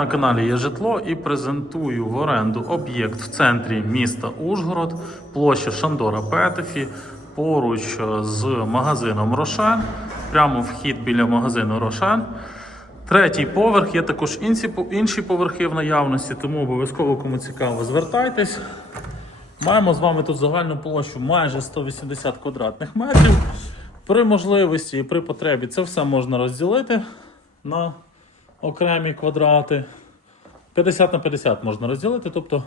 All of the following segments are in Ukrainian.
на каналі є житло і презентую в оренду об'єкт в центрі міста Ужгород, площа Шандора Петефі, поруч е, з магазином Рошен, прямо вхід біля магазину Рошен. Третій поверх, є також інші, інші поверхи в наявності, тому обов'язково, кому цікаво, звертайтесь. Маємо з вами тут загальну площу майже 180 квадратних метрів. При можливості і при потребі це все можна розділити на окремі квадрати. 50 на 50 можна розділити, тобто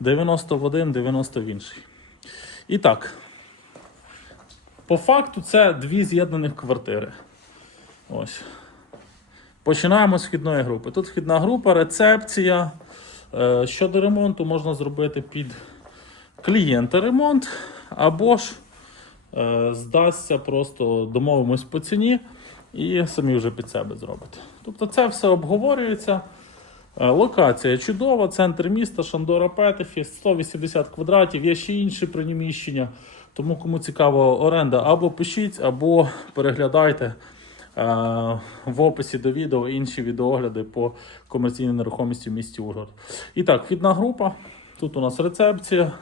90 в один, 90 в інший. І так, по факту це дві з'єднаних квартири. Ось. Починаємо з вхідної групи. Тут вхідна група, рецепція. Е, Щодо ремонту можна зробити під клієнта ремонт, або ж е, здасться, просто домовимось по ціні і самі вже під себе зробите. Тобто це все обговорюється. Е, Локація чудова, центр міста, Шандора Петефі, 180 квадратів, є ще інші приміщення. Тому кому цікава оренда, або пишіть, або переглядайте е, в описі до відео інші відеогляди по комерційній нерухомості в місті Ужгород. І так, вхідна група. Тут у нас рецепція.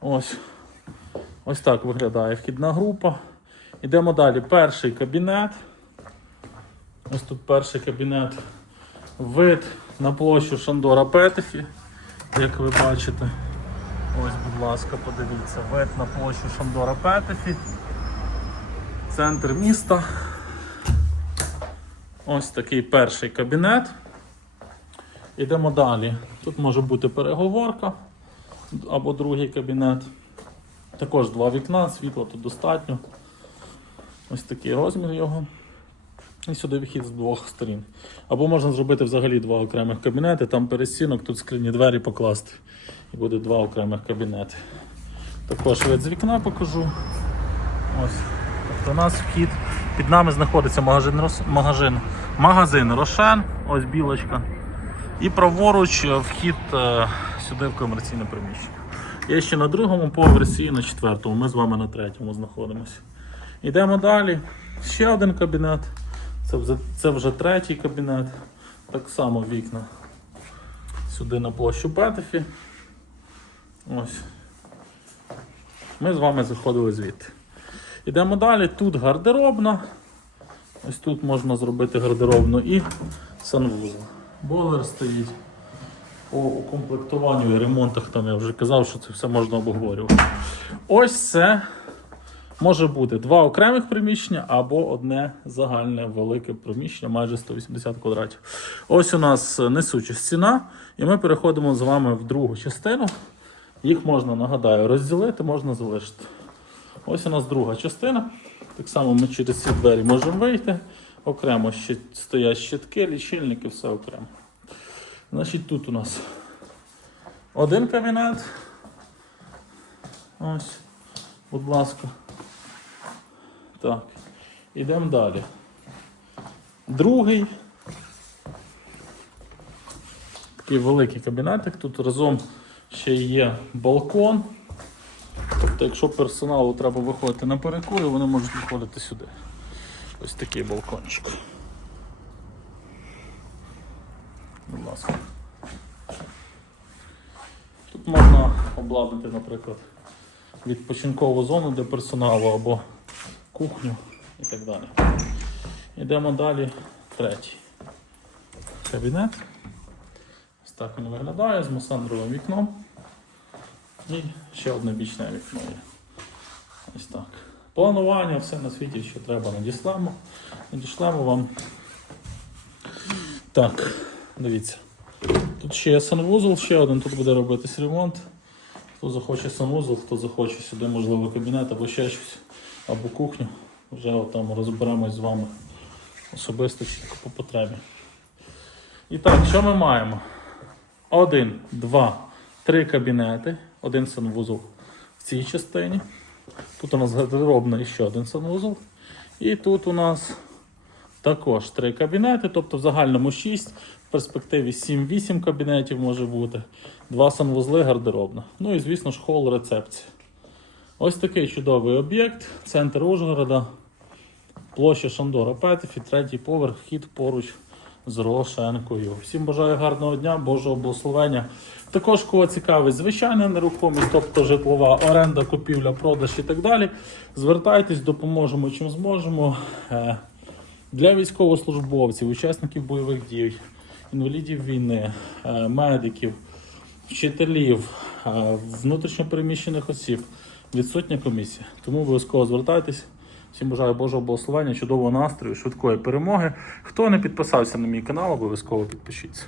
Ось. Ось так виглядає вхідна група. Йдемо далі. Перший кабінет. Ось тут перший кабінет. Вид на площу Шандора Петефі, як ви бачите. Ось, будь ласка, подивіться. Вид на площу Шандора Петефі. Центр міста. Ось такий перший кабінет. Йдемо далі. Тут може бути переговорка або другий кабінет. Також два вікна, світла тут достатньо. Ось такий розмір його. І сюди вихід з двох сторін. Або можна зробити взагалі два окремих кабінети, там перестінок, тут скляні двері покласти. І буде два окремих кабінети. Також вид з вікна покажу. Ось. Тобто у нас вхід. Під нами знаходиться магазин, магазин, магазин Рошен, ось білочка. І праворуч е, вхід е, сюди в комерційне приміщення. Є ще на другому поверсі і на четвертому. Ми з вами на третьому знаходимося. Йдемо далі. Ще один кабінет. Це вже, це вже третій кабінет. Так само вікна. Сюди на площу Петефі. Ось. Ми з вами заходили звідти. Йдемо далі. Тут гардеробна. Ось тут можна зробити гардеробну і санвузол. Бойлер стоїть. По укомплектуванню і ремонтах там я вже казав, що це все можна обговорювати. Ось це може бути два окремих приміщення або одне загальне велике приміщення, майже 180 квадратів. Ось у нас несуча стіна, і ми переходимо з вами в другу частину. Їх можна, нагадаю, розділити, можна залишити. Ось у нас друга частина. Так само ми через ці двері можемо вийти. Окремо ще стоять щитки, лічильники, все окремо. Значить, тут у нас один кабінет. Ось, будь ласка. Так. Ідемо далі. Другий. Такий великий кабінетик. Тут разом ще є балкон. Тобто, якщо персоналу треба виходити на перекури, вони можуть виходити сюди. Ось такий балкончик. Будь ласка. Тут можна обладнати, наприклад, відпочинкову зону для персоналу або кухню і так далі. Йдемо далі. Третій кабінет. Ось так він виглядає з мусандровим вікном. І ще одне бічне вікно є. Ось так. Планування, все на світі, що треба, надішлемо. Надішлемо вам. Так, дивіться. Тут ще є санвузол, ще один, тут буде робитись ремонт. Хто захоче санвузол, хто захоче сюди, можливо, кабінет або ще щось, або кухню. Вже там розберемось з вами особисто чітко по потребі. І так, що ми маємо? Один, два, три кабінети, один санвузол в цій частині. Тут у нас гардеробна і ще один санвузол. І тут у нас також три кабінети, тобто в загальному 6, в перспективі 7-8 кабінетів може бути, два санвузли, гардеробна. Ну і звісно ж хол рецепція. Ось такий чудовий об'єкт, центр Ужгорода, площа Шандора Петефі, третій поверх, вхід поруч з Рошенкою. Всім бажаю гарного дня, Божого благословення. Також кого цікавить звичайна нерухомість, тобто житлова оренда, купівля, продаж і так далі. Звертайтесь, допоможемо чим зможемо. Е, Для військовослужбовців, учасників бойових дій, інвалідів війни, е, медиків, вчителів, е, внутрішньопереміщених осіб. Відсутня комісія. Тому обов'язково звертайтесь. Всім бажаю Божого благословення, чудового настрою, швидкої перемоги. Хто не підписався на мій канал, обов'язково підпишіться.